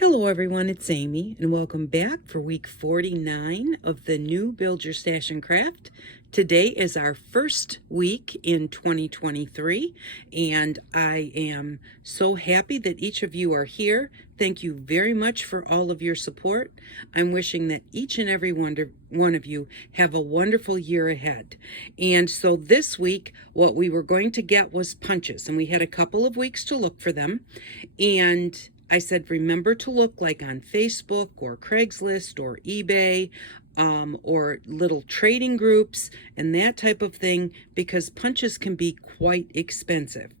Hello everyone, it's Amy and welcome back for week 49 of the new Build Your Stash and Craft. Today is our first week in 2023 and I am so happy that each of you are here. Thank you very much for all of your support. I'm wishing that each and every one of you have a wonderful year ahead. And so this week what we were going to get was punches, and we had a couple of weeks to look for them. And I said, remember to look like on Facebook or Craigslist or eBay or little trading groups and that type of thing, because punches can be quite expensive.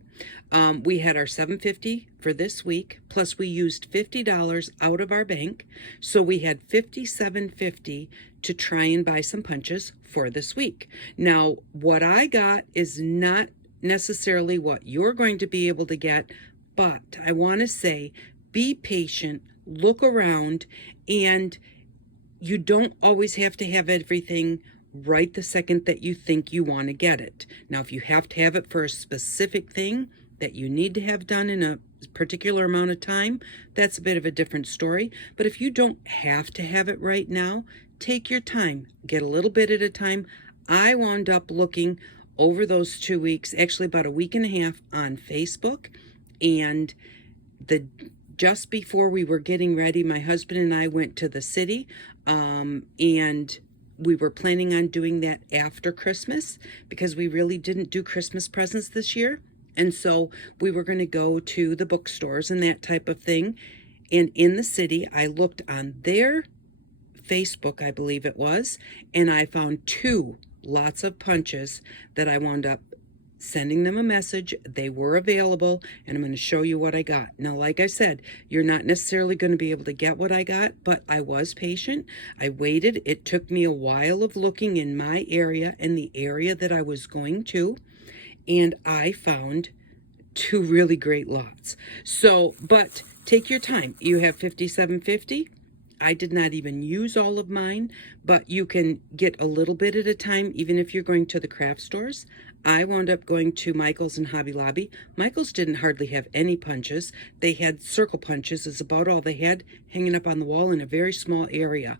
We had our $7.50 for this week, plus we used $50 out of our bank. So we had $57.50 to try and buy some punches for this week. Now, what I got is not necessarily what you're going to be able to get, but I want to say, be patient, look around, and you don't always have to have everything right the second that you think you want to get it. Now, if you have to have it for a specific thing that you need to have done in a particular amount of time, that's a bit of a different story. But if you don't have to have it right now, take your time, get a little bit at a time. I wound up looking over those 2 weeks, actually about a week and a half, on Facebook, and just before we were getting ready, my husband and I went to the city, and we were planning on doing that after Christmas because we really didn't do Christmas presents this year. And so we were going to go to the bookstores and that type of thing. And in the city, I looked on their Facebook, I believe it was, and I found lots of punches that I wound up sending them a message. They were available, and I'm going to show you what I got. Now, like I said, you're not necessarily going to be able to get what I got, but I was patient. I waited. It took me a while of looking in my area and the area that I was going to, and I found 2 really great lots. So, but take your time. You have $57.50. I did not even use all of mine, but you can get a little bit at a time, even if you're going to the craft stores. I wound up going to Michael's and Hobby Lobby. Michael's didn't hardly have any punches. They had circle punches is about all they had hanging up on the wall in a very small area.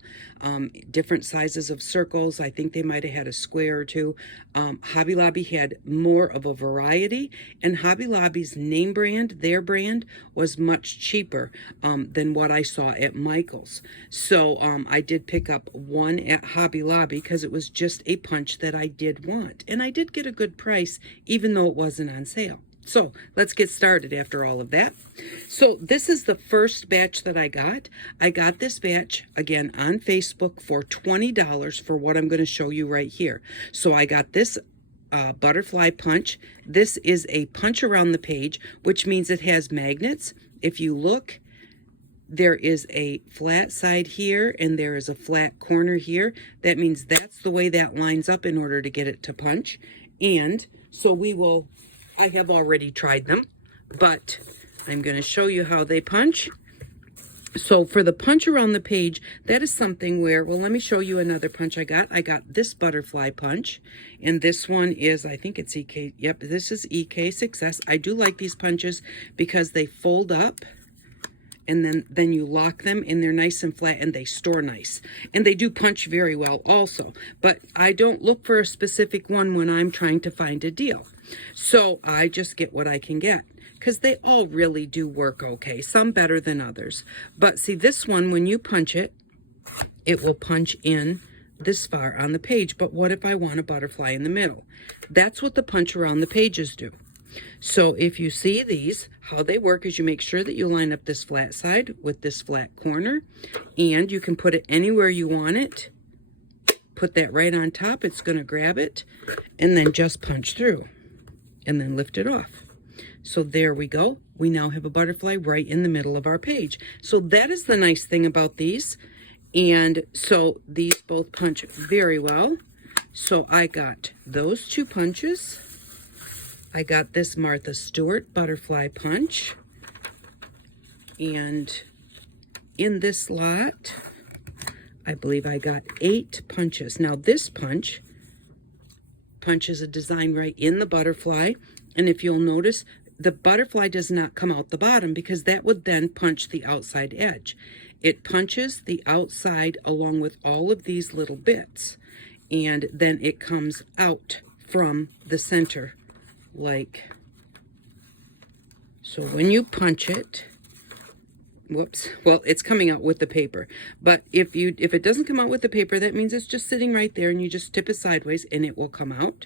Different sizes of circles. I think they might have had a square or two. Hobby Lobby had more of a variety, and Hobby Lobby's name brand, their brand, was much cheaper than what I saw at Michael's. So I did pick up one at Hobby Lobby because it was just a punch that I did want. And I did get a good price, even though it wasn't on sale. So let's get started after all of that. So this is the first batch that I got. I got this batch, again, on Facebook for $20 for what I'm going to show you right here. So I got this butterfly punch. This is a punch around the page, which means it has magnets. If you look, there is a flat side here and there is a flat corner here. That means that's the way that lines up in order to get it to punch. And so I have already tried them, but I'm going to show you how they punch. So for the punch around the page, that is something where, well, let me show you another punch I got. I got this butterfly punch, and this one is, I think it's EK. Yep, this is EK Success. I do like these punches because they fold up, and then you lock them, and they're nice and flat, and they store nice. And they do punch very well also. But I don't look for a specific one when I'm trying to find a deal. So I just get what I can get, because they all really do work okay. Some better than others. But see, this one, when you punch it, it will punch in this far on the page. But what if I want a butterfly in the middle? That's what the punch around the pages do. So if you see these, how they work is you make sure that you line up this flat side with this flat corner, and you can put it anywhere you want it. Put that right on top. It's going to grab it, and then just punch through, and then lift it off. So there we go. We now have a butterfly right in the middle of our page. So that is the nice thing about these. And so these both punch very well. So I got those 2 punches. I got this Martha Stewart butterfly punch, and in this lot, I believe I got 8 punches. Now this punch punches a design right in the butterfly, and if you'll notice, the butterfly does not come out the bottom because that would then punch the outside edge. It punches the outside along with all of these little bits, and then it comes out from the center like so. When you punch it, whoops, well, it's coming out with the paper, but if it doesn't come out with the paper, that means it's just sitting right there, and you just tip it sideways and it will come out.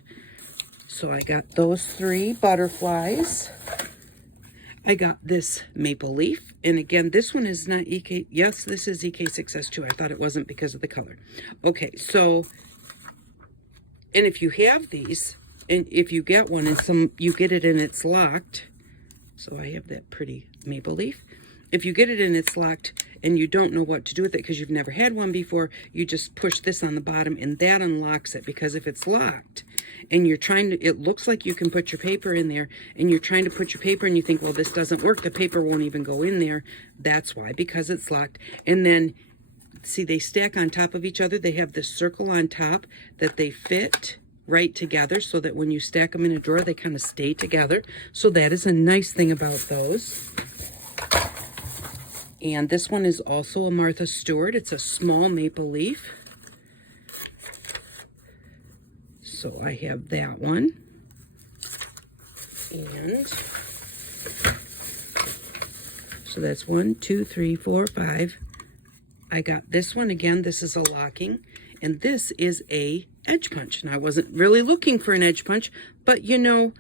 So I got those 3 butterflies. I got this maple leaf, and again, this one is not EK. Yes, this is EK6S2. I thought it wasn't because of the color. Okay, so, and if you have these, and if you get one and you get it and it's locked, so I have that pretty maple leaf. If you get it and it's locked and you don't know what to do with it because you've never had one before, you just push this on the bottom and that unlocks it. Because if it's locked and you're trying to, it looks like you can put your paper in there and you're trying to put your paper and you think, well, this doesn't work. The paper won't even go in there. That's why, because it's locked. And then, see, they stack on top of each other. They have this circle on top that they fit right together so that when you stack them in a drawer, they kind of stay together. So that is a nice thing about those. And this one is also a Martha Stewart. It's a small maple leaf. So I have that one. And so that's 1, 2, 3, 4, 5. I got this one again. This is a locking. And this is a edge punch. And I wasn't really looking for an edge punch, but you know,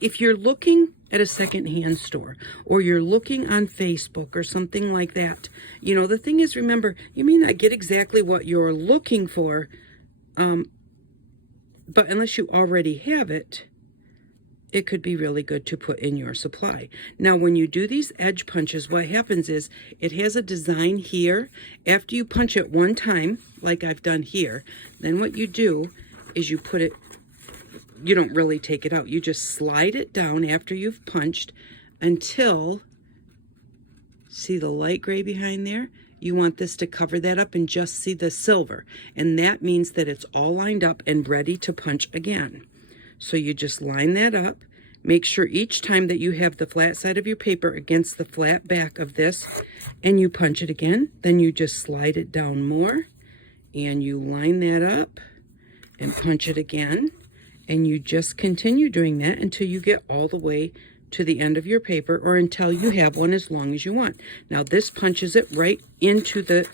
if you're looking at a secondhand store or you're looking on Facebook or something like that, you know, the thing is, remember, you may not get exactly what you're looking for, but unless you already have it, it could be really good to put in your supply. Now, when you do these edge punches, what happens is it has a design here. After you punch it one time, like I've done here, then what you do is you put it, you don't really take it out. You just slide it down after you've punched until, see the light gray behind there? You want this to cover that up and just see the silver. And that means that it's all lined up and ready to punch again. So you just line that up. Make sure each time that you have the flat side of your paper against the flat back of this and you punch it again, then you just slide it down more and you line that up and punch it again. And you just continue doing that until you get all the way to the end of your paper or until you have one as long as you want. Now this punches it right into the,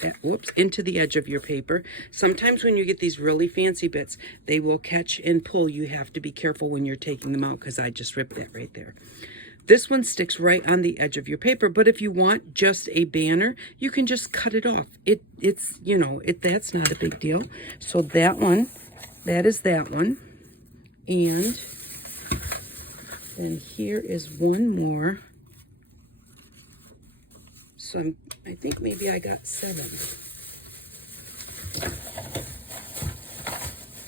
into the edge of your paper. Sometimes when you get these really fancy bits, they will catch and pull. You have to be careful when you're taking them out because I just ripped that right there. This one sticks right on the edge of your paper, but if you want just a banner, you can just cut it off. It's, you know, that's not a big deal. So that one, that is that one. And then here is one more. So I think maybe I got 7.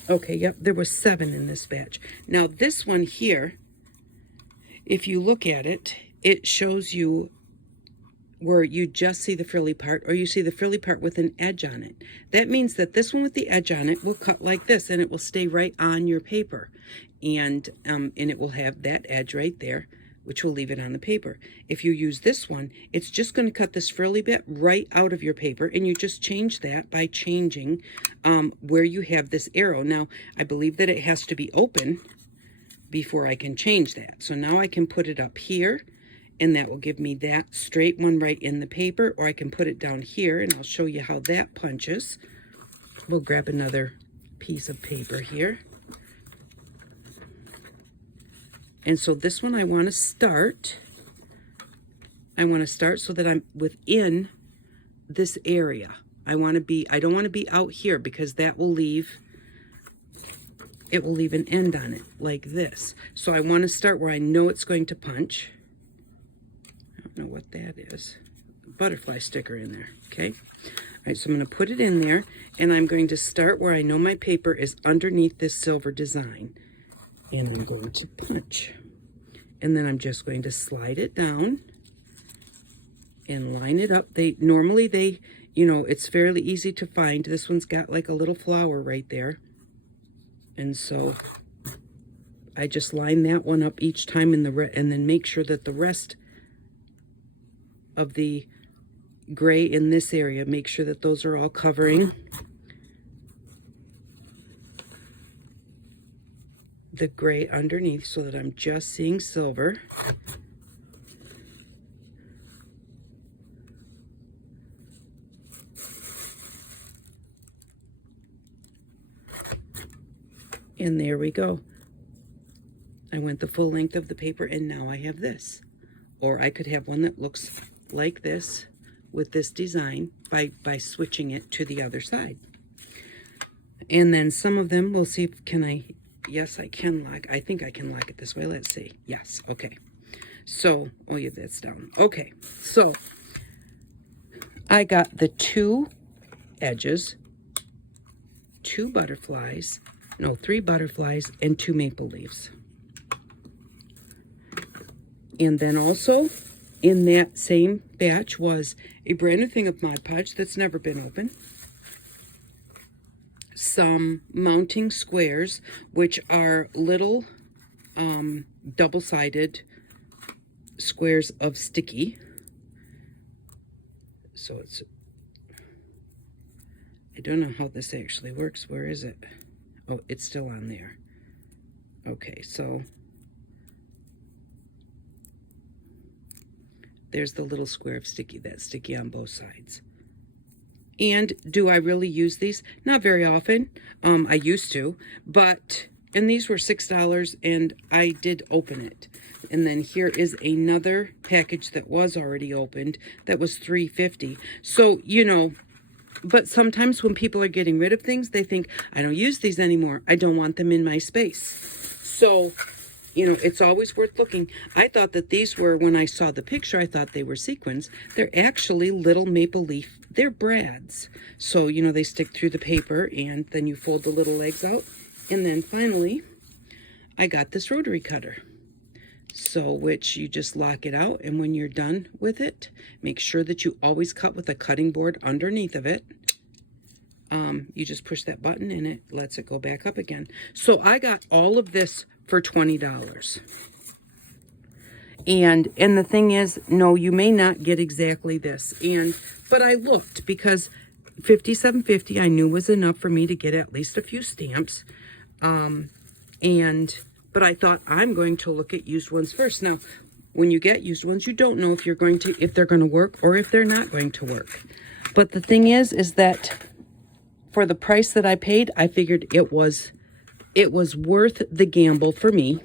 Okay, yep, there was 7 in this batch. Now this one here, if you look at it, it shows you where you just see the frilly part or you see the frilly part with an edge on it. That means that this one with the edge on it will cut like this and it will stay right on your paper. And it will have that edge right there, which will leave it on the paper. If you use this one, it's just going to cut this frilly bit right out of your paper, and you just change that by changing where you have this arrow. Now, I believe that it has to be open before I can change that. So now I can put it up here, and that will give me that straight one right in the paper, or I can put it down here, and I'll show you how that punches. We'll grab another piece of paper here. And so this one I want to start. I want to start so that I'm within this area. I don't want to be out here because that will leave, it will leave an end on it like this. So I want to start where I know it's going to punch. I don't know what that is. A butterfly sticker in there, okay? All right, so I'm going to put it in there, and I'm going to start where I know my paper is underneath this silver design. And I'm going to punch. And then I'm just going to slide it down and line it up. Normally, you know, it's fairly easy to find. This one's got like a little flower right there. And so I just line that one up each time in the and then make sure that the rest of the gray in this area, make sure that those are all covering the gray underneath so that I'm just seeing silver. And there we go. I went the full length of the paper, and now I have this. Or I could have one that looks like this with this design by switching it to the other side. And then some of them, we'll see if yes, I can lock. I think I can lock it this way. Let's see. Yes, okay. So, oh yeah, that's down. Okay, so I got the 2 edges, 3 butterflies, and 2 maple leaves. And then also in that same batch was a brand new thing of Mod Podge that's never been opened. Some mounting squares, which are little double-sided squares of sticky. So it's, I don't know how this actually works. Where is it? Oh, it's still on there. Okay, so there's the little square of sticky, that's sticky on both sides. And do I really use these? Not very often. I used to, but, and these were $6 and I did open it. And then here is another package that was already opened that was $3.50. So, you know, but sometimes when people are getting rid of things, they think, I don't use these anymore. I don't want them in my space. So, you know, it's always worth looking. I thought that these were, when I saw the picture, I thought they were sequins. They're actually little maple leaf. They're brads. So, you know, they stick through the paper and then you fold the little legs out. And then finally, I got this rotary cutter. So, which you just lock it out. And when you're done with it, make sure that you always cut with a cutting board underneath of it. You just push that button and it lets it go back up again. So I got all of this for $20. And the thing is, no, you may not get exactly this. But I looked because $57.50 I knew was enough for me to get at least a few stamps. But I thought I'm going to look at used ones first. Now, when you get used ones, you don't know if they're going to work or if they're not going to work. But the thing is that for the price that I paid, I figured it was worth the gamble for me,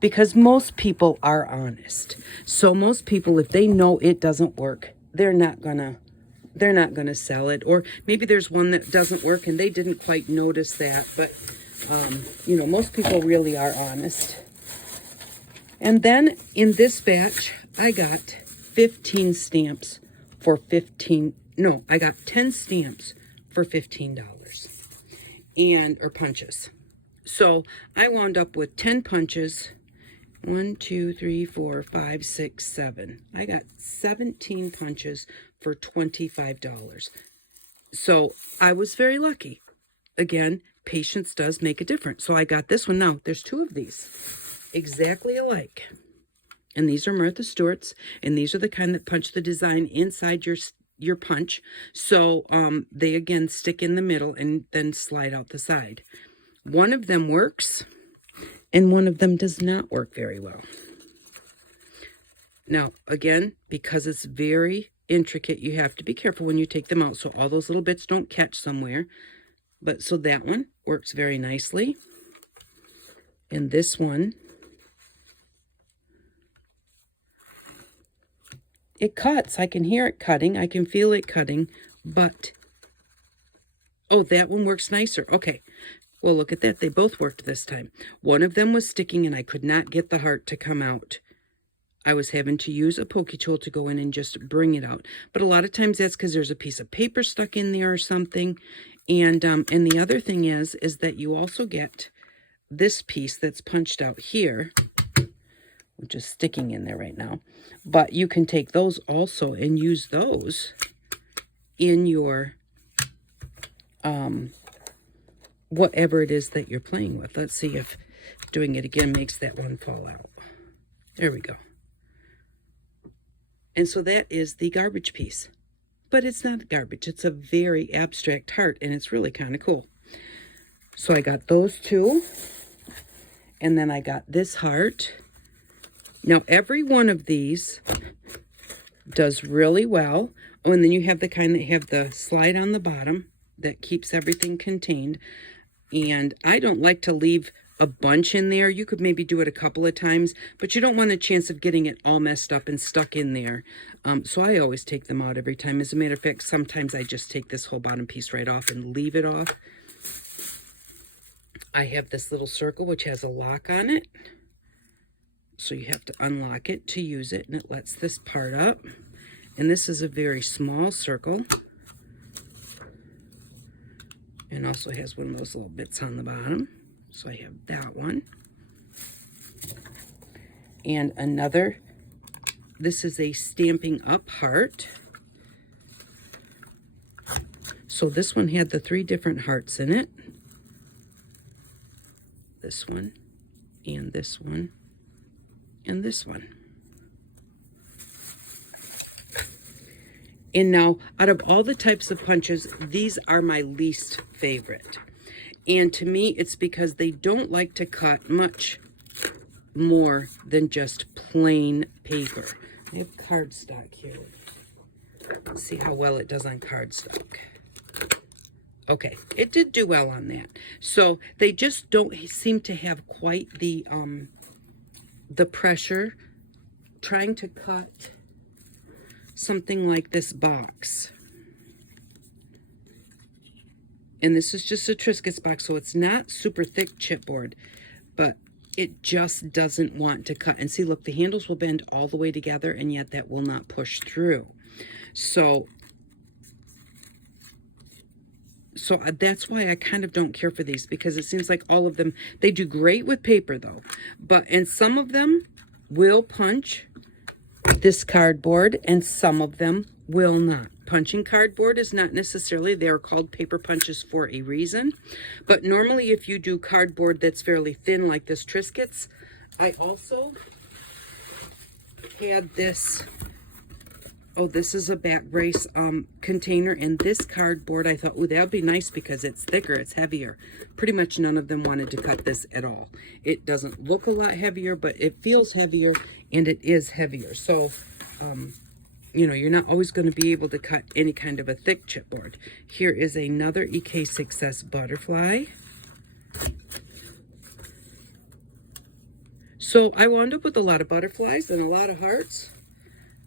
because most people are honest. So most people, if they know it doesn't work, they're not gonna sell it. Or maybe there's one that doesn't work and they didn't quite notice that. But you know, most people really are honest. And then in this batch, I got 15 stamps for I got 10 stamps for $15 or punches. So I wound up with 10 punches. 1, 2, 3, 4, 5, 6, 7. I got 17 punches for $25. So I was very lucky. Again, patience does make a difference. So I got this one. Now, there's 2 of these exactly alike. And these are Martha Stewart's. And these are the kind that punch the design inside your punch. So they, again, stick in the middle and then slide out the side. One of them works, and one of them does not work very well. Now, again, because it's very intricate, you have to be careful when you take them out so all those little bits don't catch somewhere. But so that one works very nicely. And this one, it cuts. I can hear it cutting. I can feel it cutting. But, oh, that one works nicer. Okay. Well, look at that. They both worked this time. One of them was sticking and I could not get the heart to come out. I was having to use a pokey tool to go in and just bring it out. But a lot of times that's because there's a piece of paper stuck in there or something. And the other thing is that you also get this piece that's punched out here, which is sticking in there right now. But you can take those also and use those in your whatever it is that you're playing with. Let's see if doing it again makes that one fall out. There we go. And so that is the garbage piece. But it's not garbage. It's a very abstract heart, and it's really kind of cool. So I got those two. And then I got this heart. Now, every one of these does really well. Oh, and then you have the kind that have the slide on the bottom that keeps everything contained. And I don't like to leave a bunch in there. You could maybe do it a couple of times, but you don't want a chance of getting it all messed up and stuck in there. So I always take them out every time. As a matter of fact, sometimes I just take this whole bottom piece right off and leave it off. I have this little circle which has a lock on it. So you have to unlock it to use it, and it lets this part up. And this is a very small circle. And also has one of those little bits on the bottom. So I have that one. And another, this is a Stamping Up heart. So this one had the 3 different hearts in it. This one, and this one, and this one. And now, out of all the types of punches, these are my least favorite. And to me, it's because they don't like to cut much more than just plain paper. I have cardstock here. Let's see how well it does on cardstock. Okay, it did do well on that. So they just don't seem to have quite the pressure trying to cut something like this box. And this is just a Triscuits box, so it's not super thick chipboard, but it just doesn't want to cut. And see, look, the handles will bend all the way together, and yet that will not push through. So that's why I kind of don't care for these, because it seems like all of them, they do great with paper though. And some of them will punch this cardboard and some of them will not. Punching cardboard is not necessarily, they're called paper punches for a reason. But normally if you do cardboard that's fairly thin like this Triscuits, I also had this, oh, this is a back brace container, and this cardboard, I thought, oh, that'd be nice because it's thicker, it's heavier. Pretty much none of them wanted to cut this at all. It doesn't look a lot heavier, but it feels heavier, and it is heavier. So, you know, you're not always going to be able to cut any kind of a thick chipboard. Here is another EK Success butterfly. So I wound up with a lot of butterflies and a lot of hearts.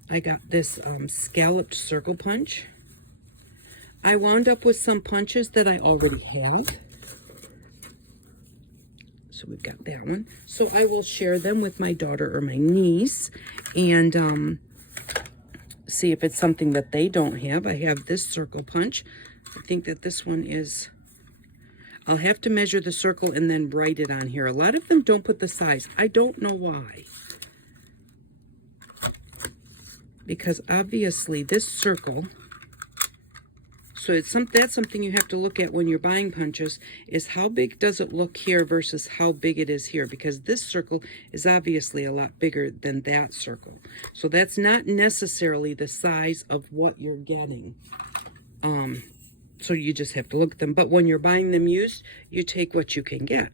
I got this scalloped circle punch. I wound up with some punches that I already have. So we've got that one. So I will share them with my daughter or my niece and see if it's something that they don't have. I have this circle punch. I think that this one is, I'll have to measure the circle and then write it on here. A lot of them don't put the size. I don't know why. Because obviously this circle, so that's something you have to look at when you're buying punches, is how big does it look here versus how big it is here, because this circle is obviously a lot bigger than that circle. So that's not necessarily the size of what you're getting. So you just have to look at them. But when you're buying them used, you take what you can get.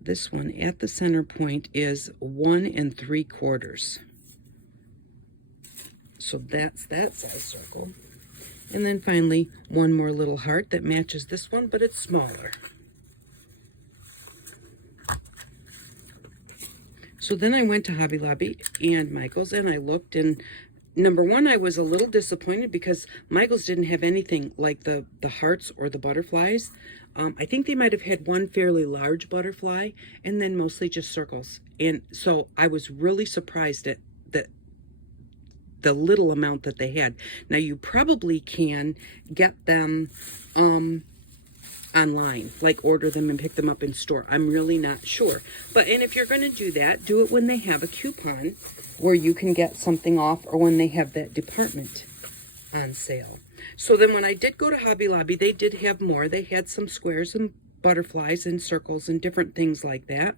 This one at the center point is 1 3/4. So that's that size circle. And then finally, one more little heart that matches this one, but it's smaller. So then I went to Hobby Lobby and Michael's, and I looked, and number one, I was a little disappointed because Michael's didn't have anything like the hearts or the butterflies. I think they might have had one fairly large butterfly, and then mostly just circles. And so I was really surprised at the little amount that they had. Now you probably can get them online, like order them and pick them up in store. I'm really not sure. And if you're going to do that, do it when they have a coupon where you can get something off, or when they have that department on sale. So then when I did go to Hobby Lobby, they did have more. They had some squares and butterflies and circles and different things like that.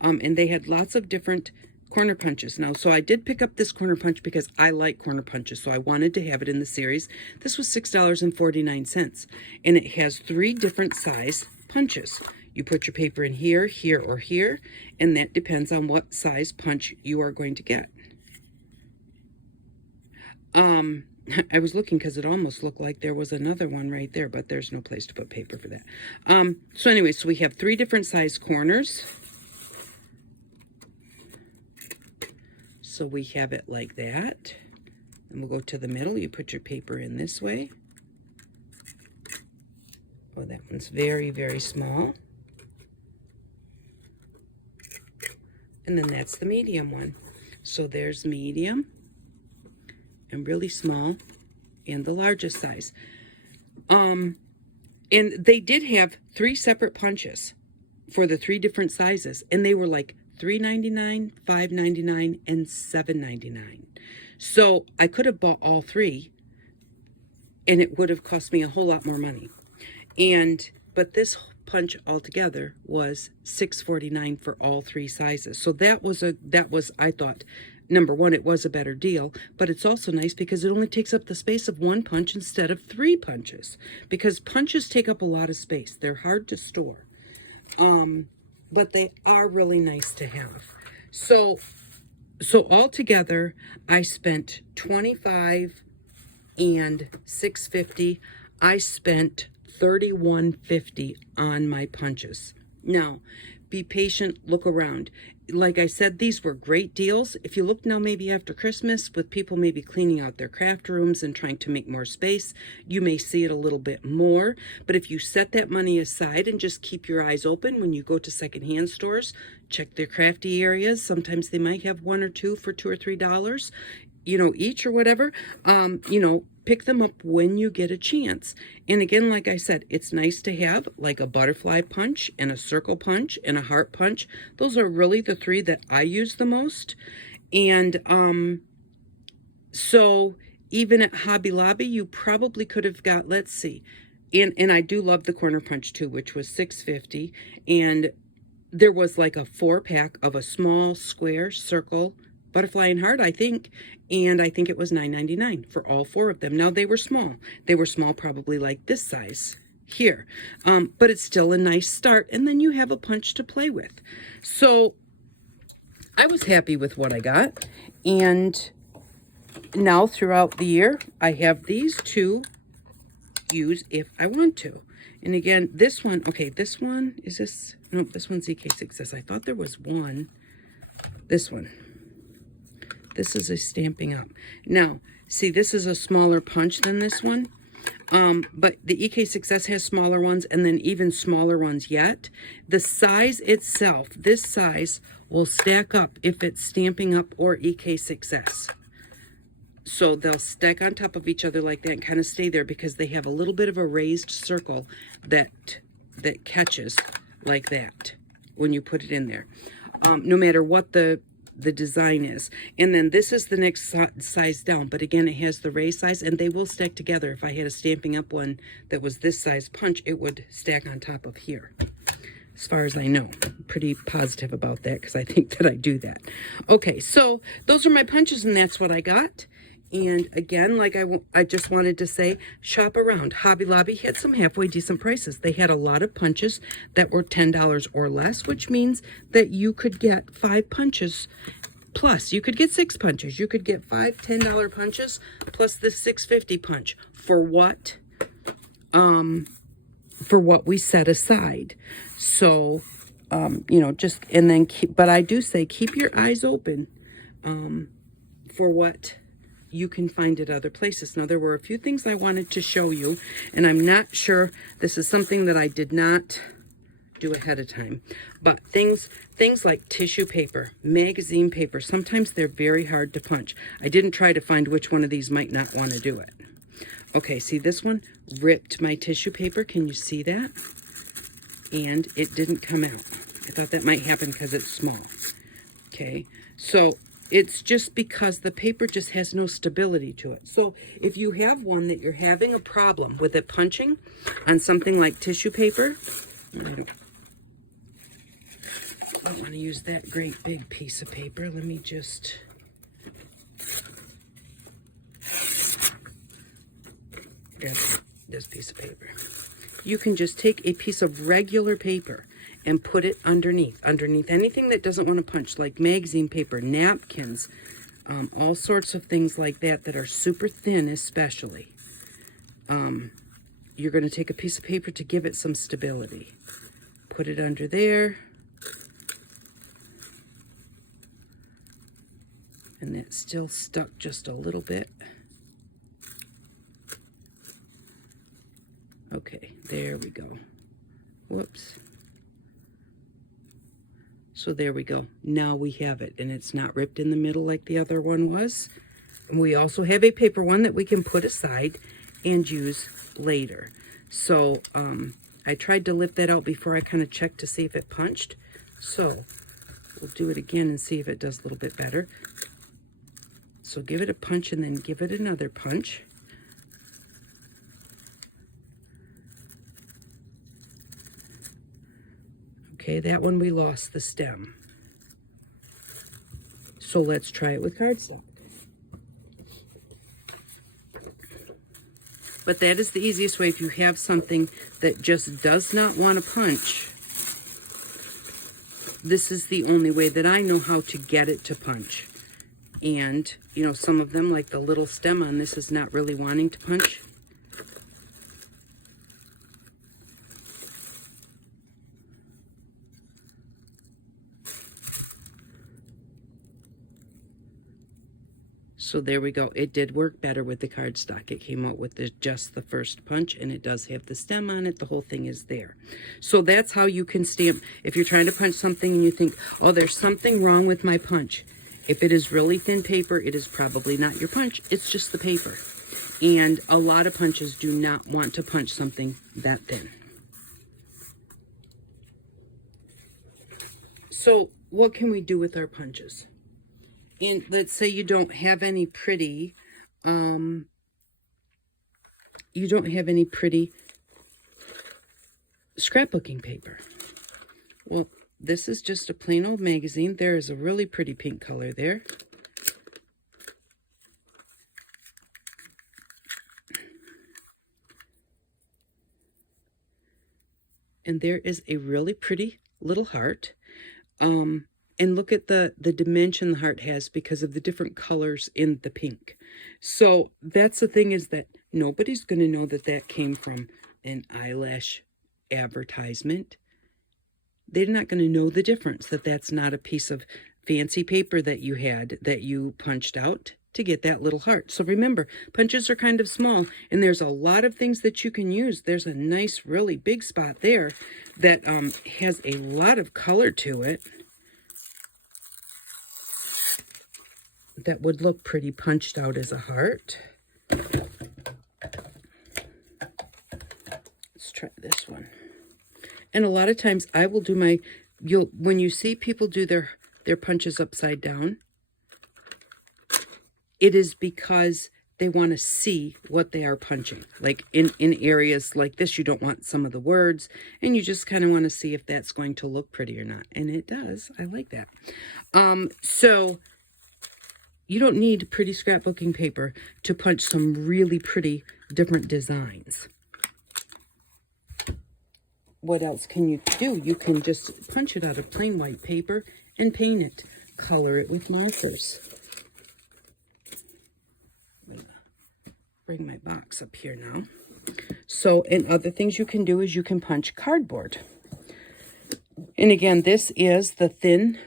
And they had lots of different corner punches. Now, so I did pick up this corner punch because I like corner punches, so I wanted to have it in the series. This was $6.49, and it has 3 different size punches. You put your paper in here, here, or here, and that depends on what size punch you are going to get. I was looking because it almost looked like there was another one right there, but there's no place to put paper for that. So anyway, so we have 3 different size corners. So we have it like that. And we'll go to the middle. You put your paper in this way. Oh, that one's very, very small. And then that's the medium one. So there's medium and really small and the largest size. And they did have 3 separate punches for the 3 different sizes, and they were like $3.99, $5.99, and $7.99. So I could have bought all 3, and it would have cost me a whole lot more money. But this punch altogether was $6.49 for all 3 sizes. So that was I thought, number one, it was a better deal, but it's also nice because it only takes up the space of 1 punch instead of 3 punches, because punches take up a lot of space. They're hard to store, but they are really nice to have. So altogether, I spent $25 and $6.50. I spent $31.50 on my punches. Now, be patient, look around. Like I said, these were great deals. If you look now, maybe after Christmas, with people maybe cleaning out their craft rooms and trying to make more space, you may see it a little bit more. But if you set that money aside and just keep your eyes open when you go to secondhand stores, check their crafty areas. Sometimes they might have 1 or 2 for $2 or $3, each or whatever. Pick them up when you get a chance. And again, like I said, it's nice to have like a butterfly punch and a circle punch and a heart punch. Those are really the 3 that I use the most. And so even at Hobby Lobby, you probably could have got, let's see, and I do love the corner punch too, which was $6.50. And there was like a 4-pack of a small square, circle, butterfly, and heart, I think. And I think it was $9.99 for all 4 of them. Now, they were small. They were small, probably like this size here. But it's still a nice start. And then you have a punch to play with. So I was happy with what I got. And now throughout the year, I have these to use if I want to. And again, this one, okay, this one, is this? Nope, this one's EK6S. I thought there was one. This one. This is a Stampin' Up. Now, see, this is a smaller punch than this one. But the EK6S has smaller ones and then even smaller ones yet. The size itself, this size, will stack up if it's Stampin' Up or EK6S. So they'll stack on top of each other like that and kind of stay there because they have a little bit of a raised circle that catches like that when you put it in there. No matter what the design is. And then this is the next size down, but again, it has the raised size, and they will stack together. If I had a Stampin' Up one that was this size punch, it would stack on top of here, as far as I know. I'm pretty positive about that because I think that I do that. Okay, so those are my punches, and that's what I got. And again, like I just wanted to say, shop around. Hobby Lobby had some halfway decent prices. They had a lot of punches that were $10 or less, which means that you could get 5 punches plus. You could get 6 punches. You could get 5 $10 punches plus the $6.50 punch for what we set aside. So, just, and then but I do say keep your eyes open for what you can find at other places. Now, there were a few things I wanted to show you, and I'm not sure, this is something that I did not do ahead of time, but things like tissue paper, magazine paper, sometimes they're very hard to punch. I didn't try to find which one of these might not want to do it. Okay, see, this one ripped my tissue paper. Can you see that? And it didn't come out. I thought that might happen because it's small. Okay, so it's just because the paper just has no stability to it. So if you have one that you're having a problem with it punching on something like tissue paper, I don't want to use that great big piece of paper. Let me just... grab this piece of paper. You can just take a piece of regular paper and put it underneath anything that doesn't want to punch, like magazine paper, napkins, all sorts of things like that that are super thin especially. You're going to take a piece of paper to give it some stability. Put it under there. And it's still stuck just a little bit. Okay, there we go. Whoops. So there we go. Now we have it, and it's not ripped in the middle like the other one was. And we also have a paper one that we can put aside and use later. So I tried to lift that out before I kind of checked to see if it punched. So we'll do it again and see if it does a little bit better. So give it a punch and then give it another punch. Okay, that one we lost the stem. So let's try it with cardstock. But that is the easiest way if you have something that just does not want to punch. This is the only way that I know how to get it to punch. And, you know, some of them, like the little stem on this, is not really wanting to punch. So there we go. It did work better with the cardstock. It came out with just the first punch, and it does have the stem on it. The whole thing is there. So that's how you can stamp. If you're trying to punch something and you think, oh, there's something wrong with my punch. If it is really thin paper, it is probably not your punch. It's just the paper. And a lot of punches do not want to punch something that thin. So what can we do with our punches? And let's say you don't have any pretty, scrapbooking paper. Well, this is just a plain old magazine. There is a really pretty pink color there. And there is a really pretty little heart. And look at the dimension the heart has because of the different colors in the pink. So that's the thing, is that nobody's going to know that that came from an eyelash advertisement. They're not going to know the difference, that that's not a piece of fancy paper that you had, that you punched out to get that little heart. So remember, punches are kind of small, and there's a lot of things that you can use. There's a nice, really big spot there that has a lot of color to it. That would look pretty punched out as a heart. Let's try this one. And a lot of times I will do my, when you see people do their punches upside down, it is because they want to see what they are punching. Like in areas like this, you don't want some of the words, and you just kind of want to see if that's going to look pretty or not. And it does. I like that. So you don't need pretty scrapbooking paper to punch some really pretty different designs. What else can you do? You can just punch it out of plain white paper and paint it. Color it with markers. Bring my box up here now. So, and other things you can do is you can punch cardboard. And again, this is the thin,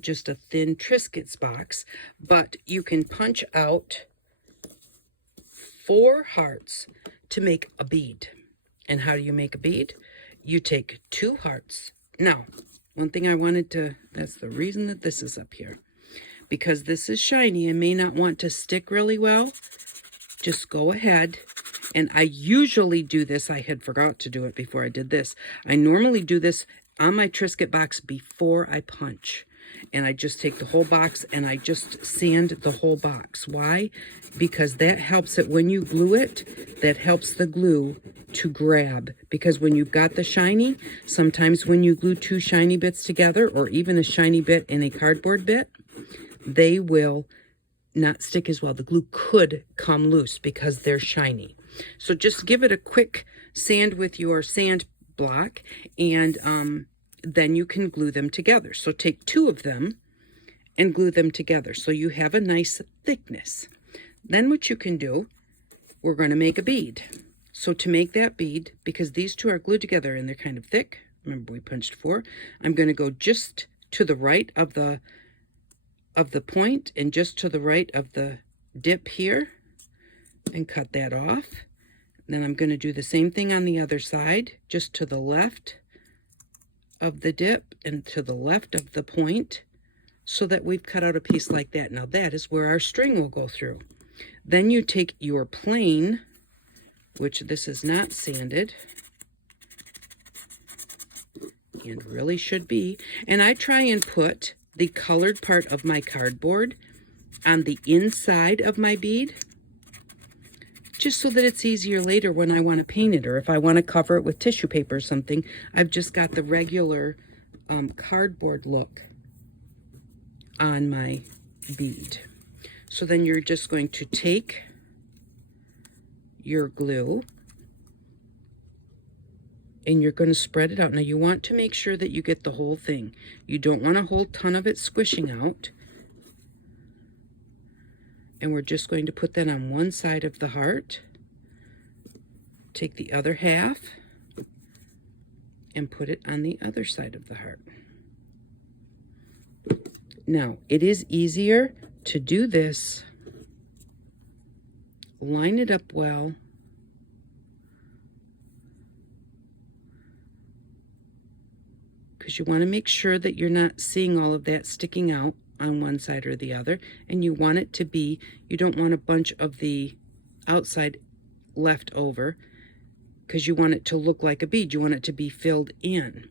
just a thin Triscuits box, but you can punch out 4 hearts to make a bead. And how do you make a bead? You take 2 hearts. Now, one thing I wanted to, that's the reason that this is up here. Because this is shiny and may not want to stick really well, just go ahead. And I usually do this. I had forgot to do it before I did this. I normally do this on my Triscuit box before I punch. and I just take the whole box and I just sand the whole box. Why? Because that helps it when you glue it, that helps the glue to grab. Because when you've got the shiny, sometimes when you glue two shiny bits together, or even a shiny bit and a cardboard bit, they will not stick as well. The glue could come loose because they're shiny. So just give it a quick sand with your sand block, and then you can glue them together. So take two of them and glue them together so you have a nice thickness. Then what you can do, we're going to make a bead. So to make that bead, because these two are glued together and they're kind of thick, remember we punched 4, I'm going to go just to the right of the point and just to the right of the dip here and cut that off. Then I'm going to do the same thing on the other side, just to the left of the dip and to the left of the point, so that we've cut out a piece like that. Now that is where our string will go through. Then you take your plain, which this is not sanded, and really should be, and I try and put the colored part of my cardboard on the inside of my bead, just so that it's easier later when I want to paint it, or if I want to cover it with tissue paper or something. I've just got the regular cardboard look on my bead. So then you're just going to take your glue and you're going to spread it out. Now you want to make sure that you get the whole thing. You don't want a whole ton of it squishing out. And we're just going to put that on one side of the heart. Take the other half and put it on the other side of the heart. Now, it is easier to do this. Line it up well. Because you want to make sure that you're not seeing all of that sticking out on one side or the other, and you want it to be, you don't want a bunch of the outside left over, because you want it to look like a bead. You want it to be filled in.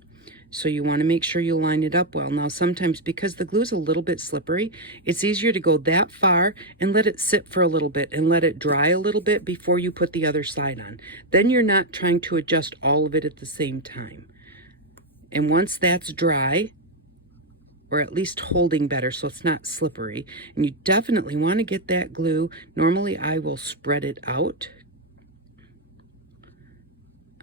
So you want to make sure you line it up well. Now sometimes, because the glue is a little bit slippery, it's easier to go that far and let it sit for a little bit and let it dry a little bit before you put the other side on. Then you're not trying to adjust all of it at the same time. And once that's dry, or at least holding better so it's not slippery, and you definitely want to get that glue. Normally I will spread it out.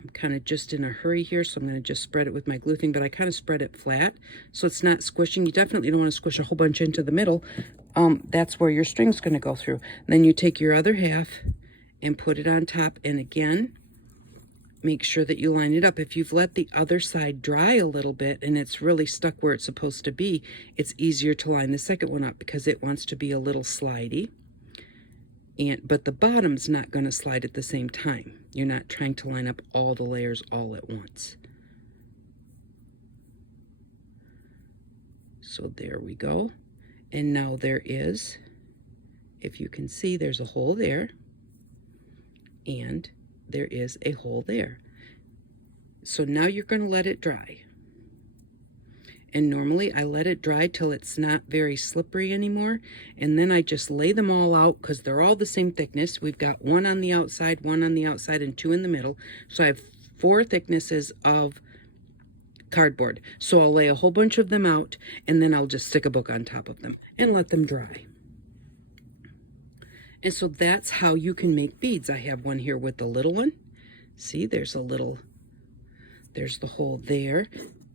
I'm kind of just in a hurry here, so I'm going to just spread it with my glue thing, but I kind of spread it flat so it's not squishing. You definitely don't want to squish a whole bunch into the middle. That's where your string's going to go through. And then you take your other half and put it on top, and again, make sure that you line it up. If you've let the other side dry a little bit and it's really stuck where it's supposed to be, it's easier to line the second one up because it wants to be a little slidey. But the bottom's not going to slide at the same time. You're not trying to line up all the layers all at once. So there we go. And now there is, if you can see, there's a hole there. And there is a hole there. So now you're going to let it dry. And normally I let it dry till it's not very slippery anymore. And then I just lay them all out because they're all the same thickness. We've got one on the outside, and 2 in the middle. So I have 4 thicknesses of cardboard. So I'll lay a whole bunch of them out, and then I'll just stick a book on top of them and let them dry. And so that's how you can make beads. I have one here with the little one. See, there's the hole there.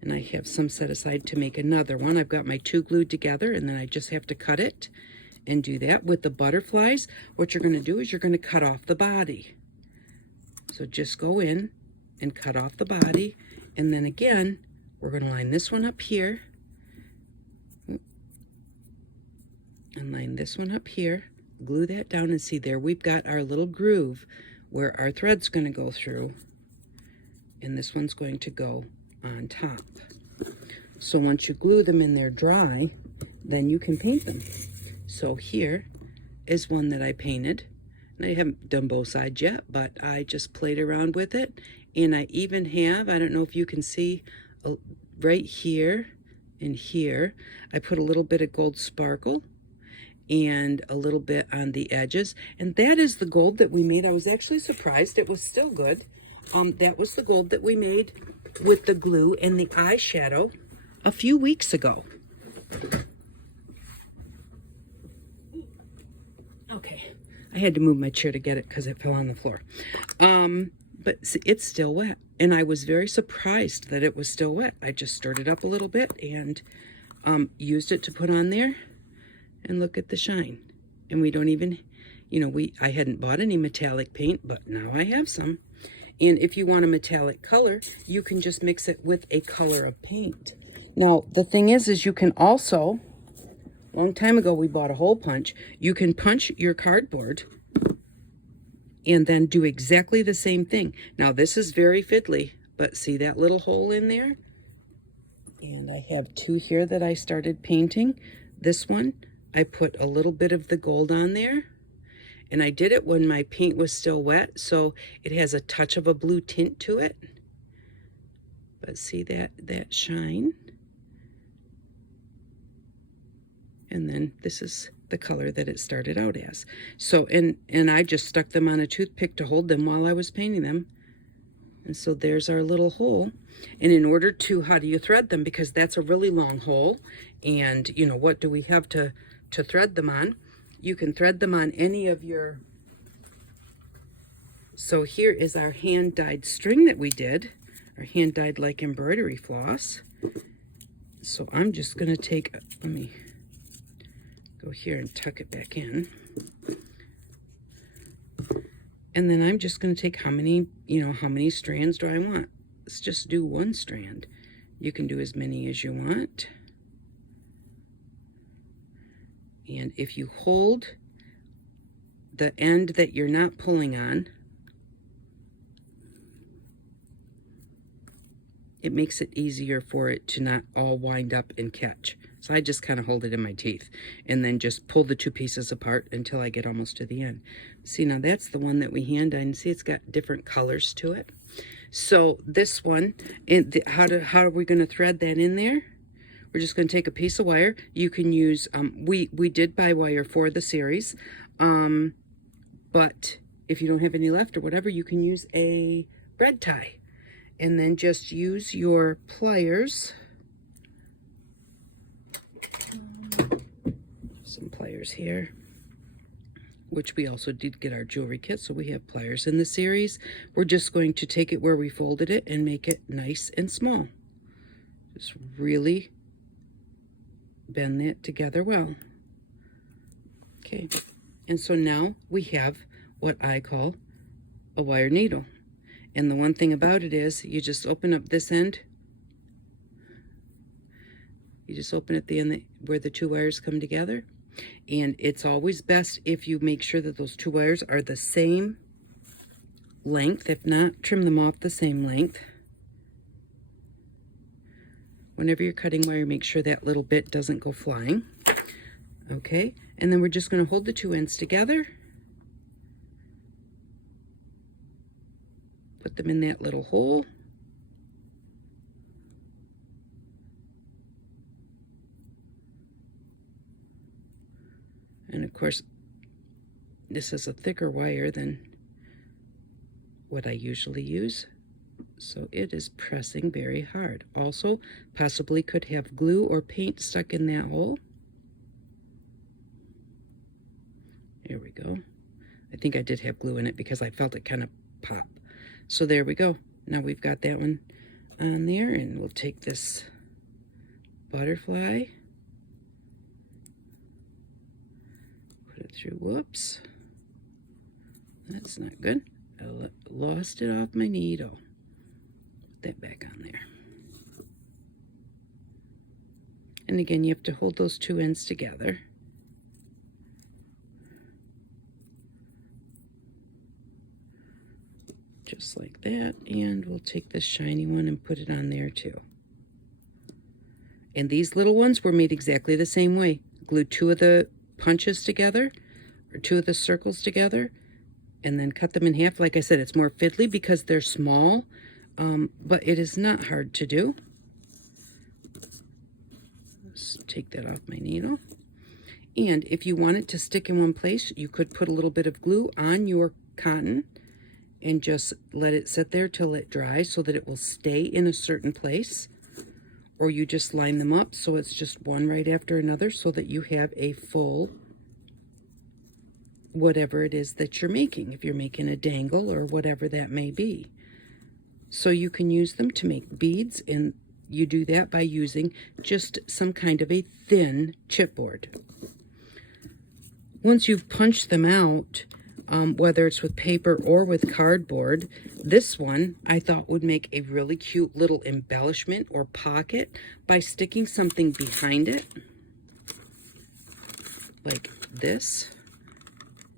And I have some set aside to make another one. I've got my 2 glued together, and then I just have to cut it and do that. With the butterflies, what you're going to do is you're going to cut off the body. So just go in and cut off the body. And then again, we're going to line this one up here. And line this one up here. Glue that down, and see there we've got our little groove where our thread's going to go through, and this one's going to go on top. So once you glue them and they're dry, then you can paint them. So here is one that I painted, and I haven't done both sides yet, but I just played around with it, and I even have, I don't know if you can see right here, in here. I put a little bit of gold sparkle and a little bit on the edges. And that is the gold that we made. I was actually surprised it was still good. That was the gold that we made with the glue and the eyeshadow a few weeks ago. Okay, I had to move my chair to get it because it fell on the floor. But it's still wet, and I was very surprised that it was still wet. I just stirred it up a little bit and used it to put on there, and look at the shine. And we don't even, I hadn't bought any metallic paint, but now I have some. And if you want a metallic color, you can just mix it with a color of paint. Now, the thing is you can also, a long time ago we bought a hole punch. You can punch your cardboard and then do exactly the same thing. Now, this is very fiddly, but see that little hole in there? And I have two here that I started painting. This one, I put a little bit of the gold on there. And I did it when my paint was still wet, so it has a touch of a blue tint to it. But see that shine? And then this is the color that it started out as. So, and I just stuck them on a toothpick to hold them while I was painting them. And so there's our little hole. And in order to, how do you thread them? Because that's a really long hole. And, what do we have to thread them on? You can thread them on any of your... So here is our hand-dyed string that we did. Our hand-dyed like embroidery floss. So I'm just going to take... Let me go here and tuck it back in. And then I'm just going to take how many strands do I want? Let's just do one strand. You can do as many as you want. And if you hold the end that you're not pulling on, it makes it easier for it to not all wind up and catch. So I just kind of hold it in my teeth and then just pull the two pieces apart until I get almost to the end. See, now that's the one that we hand dyed. See, it's got different colors to it. So this one, and how are we going to thread that in there? We're just going to take a piece of wire. You can use, we did buy wire for the series, but if you don't have any left or whatever, you can use a bread tie. And then just use your pliers. Some pliers here, which we also did get our jewelry kit, so we have pliers in the series. We're just going to take it where we folded it and make it nice and small. Just really bend that together well. Okay, and so now we have what I call a wire needle. And the one thing about it is you just open up this end. You just open at the end where the two wires come together. And it's always best if you make sure that those two wires are the same length. If not, trim them off the same length. Whenever you're cutting wire, make sure that little bit doesn't go flying. Okay, and then we're just going to hold the two ends together. Put them in that little hole. And of course, this is a thicker wire than what I usually use. So it is pressing very hard. Also, possibly could have glue or paint stuck in that hole. There we go. I think I did have glue in it because I felt it kind of pop. So there we go. Now we've got that one on there, and we'll take this butterfly, put it through. Whoops. That's not good. I lost it off my needle. Put that back on there. And again, you have to hold those two ends together. Just like that, and we'll take this shiny one and put it on there too. And these little ones were made exactly the same way. Glue two of the punches together, or two of the circles together, and then cut them in half. Like I said, it's more fiddly because they're small, but it is not hard to do. Just take that off my needle. And if you want it to stick in one place, you could put a little bit of glue on your cotton and just let it sit there till it dries so that it will stay in a certain place. Or you just line them up so it's just one right after another so that you have a full whatever it is that you're making, if you're making a dangle or whatever that may be. So you can use them to make beads, and you do that by using just some kind of a thin chipboard. Once you've punched them out, whether it's with paper or with cardboard, this one I thought would make a really cute little embellishment or pocket by sticking something behind it, like this.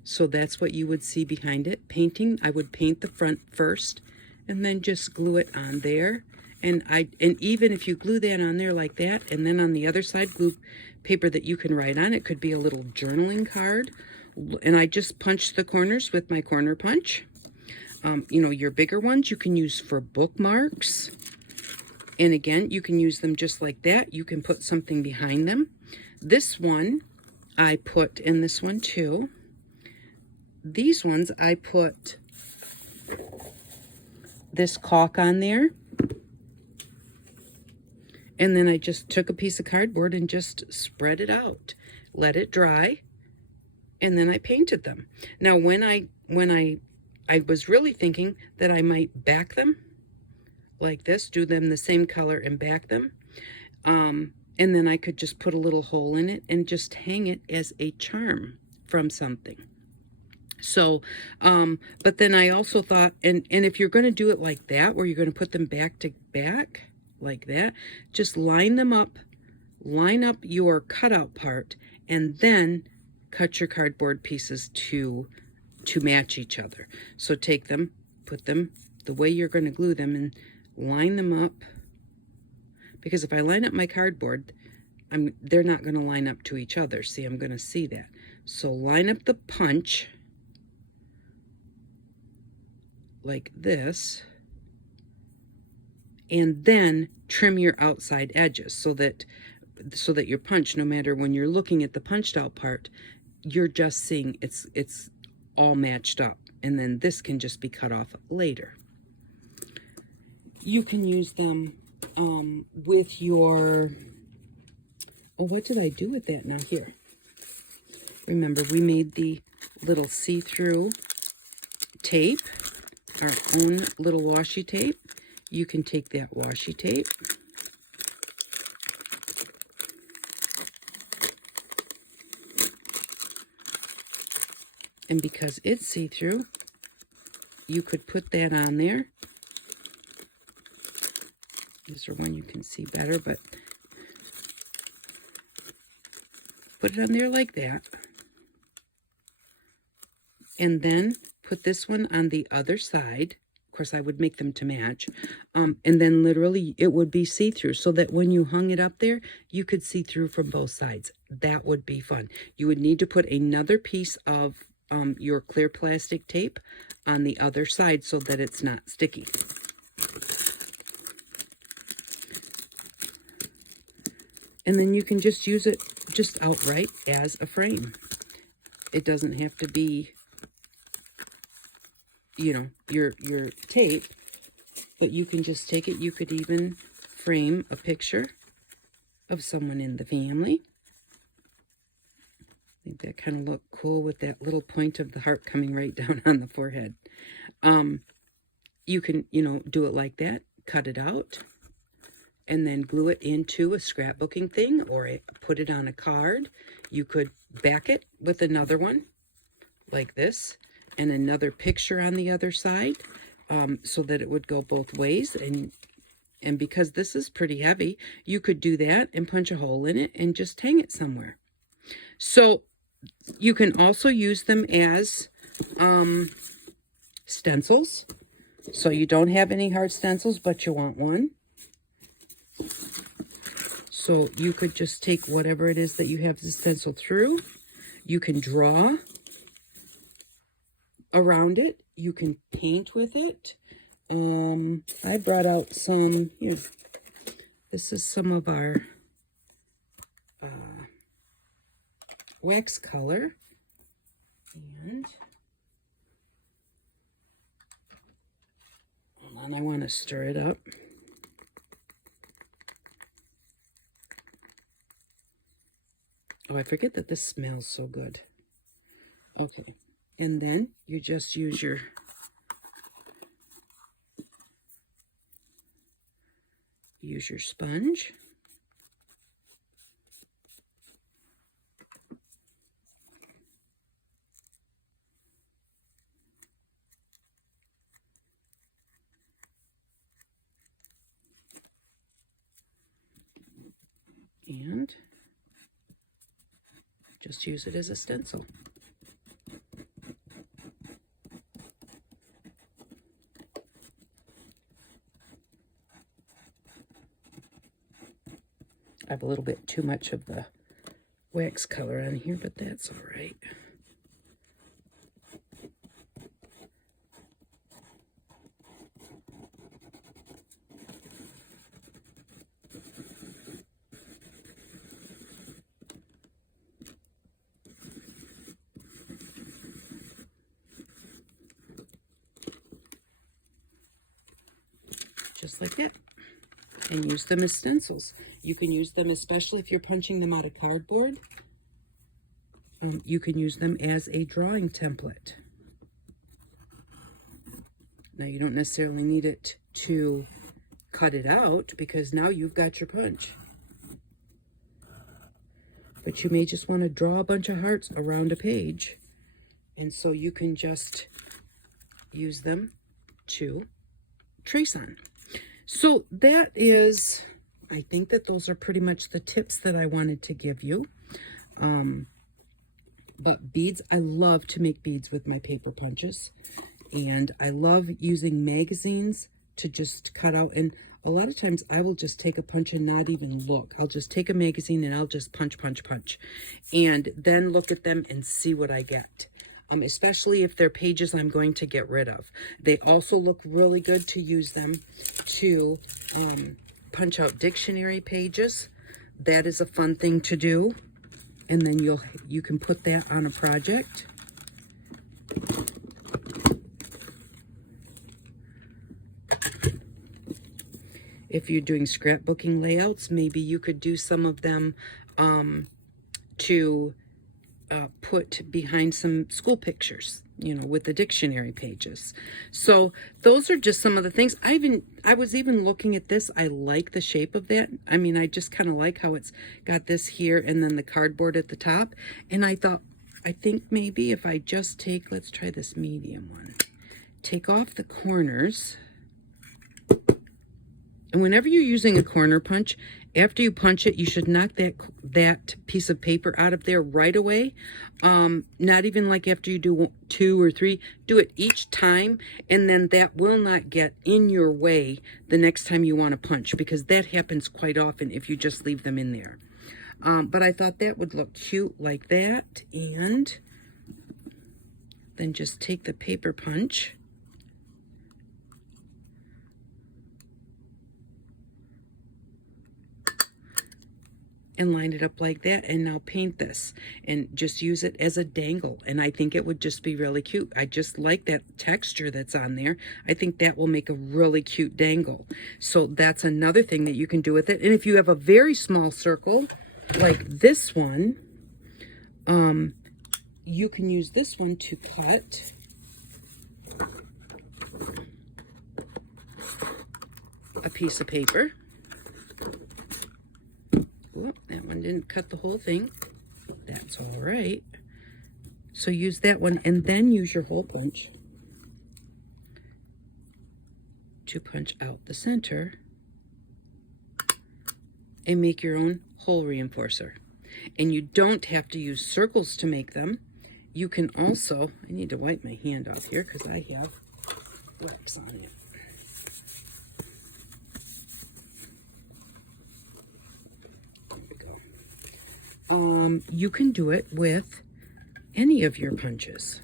So that's what you would see behind it. Painting, I would paint the front first and then just glue it on there. And even if you glue that on there like that, and then on the other side glue paper that you can write on, it could be a little journaling card. And I just punched the corners with my corner punch. You know, your bigger ones you can use for bookmarks. And again, you can use them just like that. You can put something behind them. This one I put in this one too. These ones I put this caulk on there. And then I just took a piece of cardboard and just spread it out. Let it dry. And then I painted them. Now when I was really thinking that I might back them like this, do them the same color and back them. And then I could just put a little hole in it and just hang it as a charm from something. So, but then I also thought, and if you're going to do it like that, where you're going to put them back to back like that, just line them up, line up your cutout part, and then cut your cardboard pieces to match each other. So take them, put them the way you're going to glue them, and line them up. Because if I line up my cardboard, they're not going to line up to each other. See, I'm going to see that. So line up the punch like this, and then trim your outside edges so that your punch, no matter when you're looking at the punched out part, you're just seeing it's all matched up, and then this can just be cut off later. You can use them with your, oh, what did I do with that now? Here, remember we made the little see-through tape, our own little washi tape. You can take that washi tape and because it's see-through, you could put that on there. These are one you can see better, but put it on there like that. And then put this one on the other side. Of course, I would make them to match. And then literally it would be see-through so that when you hung it up there, you could see through from both sides. That would be fun. You would need to put another piece of your clear plastic tape on the other side so that it's not sticky. And then you can just use it just outright as a frame. It doesn't have to be, you know, your tape, but you can just take it. You could even frame a picture of someone in the family. I think that kind of looked cool with that little point of the heart coming right down on the forehead. You can, you know, do it like that, cut it out, and then glue it into a scrapbooking thing or put it on a card. You could back it with another one like this and another picture on the other side so that it would go both ways. And because this is pretty heavy, you could do that and punch a hole in it and just hang it somewhere. So you can also use them as stencils. So you don't have any hard stencils, but you want one. So you could just take whatever it is that you have to stencil through. You can draw around it. You can paint with it. I brought out some, here, this is some of our wax color. And then I want to stir it up. Oh, I forget that this smells so good. Okay, and then you just use your sponge. And just use it as a stencil. I have a little bit too much of the wax color on here, but that's all right. Just like that. And use them as stencils. You can use them, especially if you're punching them out of cardboard. You can use them as a drawing template. Now, you don't necessarily need it to cut it out, because now you've got your punch. But you may just want to draw a bunch of hearts around a page. And so you can just use them to trace on. So that is, I think that those are pretty much the tips that I wanted to give you. But beads, I love to make beads with my paper punches. And I love using magazines to just cut out. And a lot of times I will just take a punch and not even look. I'll just take a magazine and I'll just punch, punch, punch. And then look at them and see what I get. Especially if they're pages I'm going to get rid of. They also look really good to use them to punch out dictionary pages. That is a fun thing to do. And then you can put that on a project. If you're doing scrapbooking layouts, maybe you could do some of them to put behind some school pictures, you know, with the dictionary pages. So those are just some of the things. I was even looking at this. I like the shape of that. I mean, I just kind of like how it's got this here and then the cardboard at the top. And I thought, I think maybe if I just take, let's try this medium one. Take off the corners. And whenever you're using a corner punch, after you punch it, you should knock that piece of paper out of there right away. Not even like after you do 2 or 3. Do it each time, and then that will not get in your way the next time you want to punch, because that happens quite often if you just leave them in there. But I thought that would look cute like that. And then just take the paper punch. And line it up like that, and now paint this and just use it as a dangle, and I think it would just be really cute. I just like that texture that's on there. I think that will make a really cute dangle. So that's another thing that you can do with it. And if you have a very small circle like this one, you can use this one to cut a piece of paper. Whoop, that one didn't cut the whole thing. That's all right. So use that one, and then use your hole punch to punch out the center and make your own hole reinforcer. And you don't have to use circles to make them. You can also, I need to wipe my hand off here because I have wax on it. You can do it with any of your punches.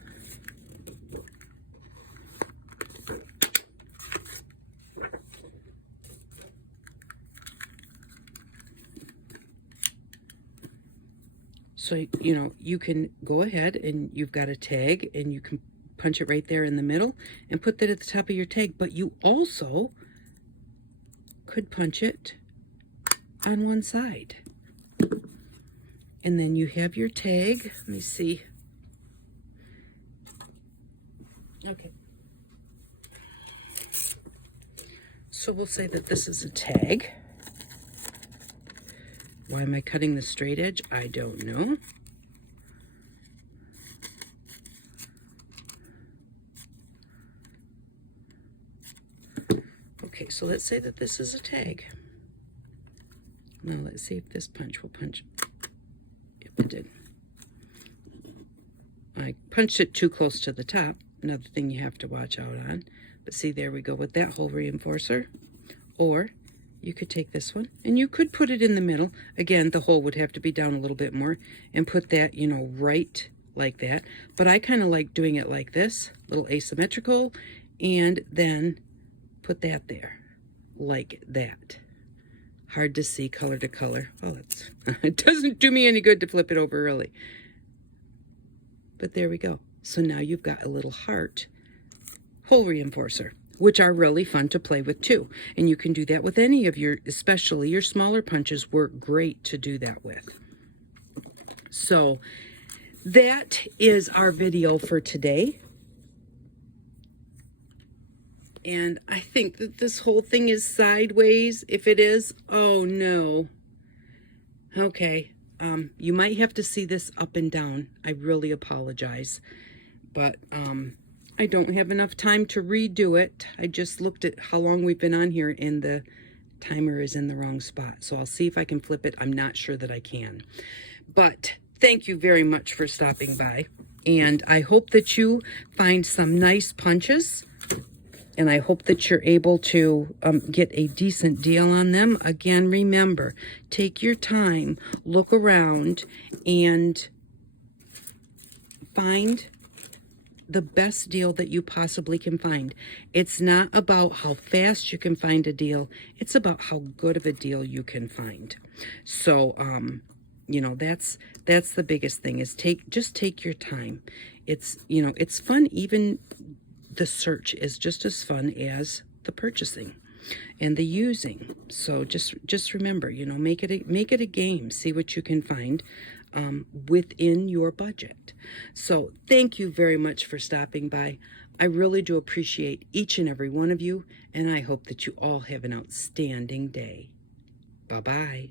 So, you know, you can go ahead and you've got a tag and you can punch it right there in the middle and put that at the top of your tag. But you also could punch it on one side. And then you have your tag. Let me see. Okay. So we'll say that this is a tag. Why am I cutting the straight edge? I don't know. Okay, so let's say that this is a tag. Now let's see if this punch will punch. Yep, it did. I punched it too close to the top. Another thing you have to watch out on. But see, there we go with that hole reinforcer. Or you could take this one and you could put it in the middle. Again, the hole would have to be down a little bit more and put that, you know, right like that. But I kind of like doing it like this, little asymmetrical, and then put that there like that. Hard to see color to color. Oh, it doesn't do me any good to flip it over really. But there we go. So now you've got a little heart hole reinforcer, which are really fun to play with too. And you can do that with any of your, especially your smaller punches work great to do that with. So that is our video for today. And I think that this whole thing is sideways. If it is, oh no. Okay, you might have to see this up and down. I really apologize. But I don't have enough time to redo it. I just looked at how long we've been on here and the timer is in the wrong spot. So I'll see if I can flip it. I'm not sure that I can. But thank you very much for stopping by. And I hope that you find some nice punches. And I hope that you're able to get a decent deal on them. Again, remember, take your time, look around, and find the best deal that you possibly can find. It's not about how fast you can find a deal. It's about how good of a deal you can find. So, you know, that's the biggest thing is just take your time. It's, you know, it's fun. Even the search is just as fun as the purchasing and the using. So just remember, you know, make it a game. See what you can find within your budget. So thank you very much for stopping by. I really do appreciate each and every one of you, and I hope that you all have an outstanding day. Bye-bye.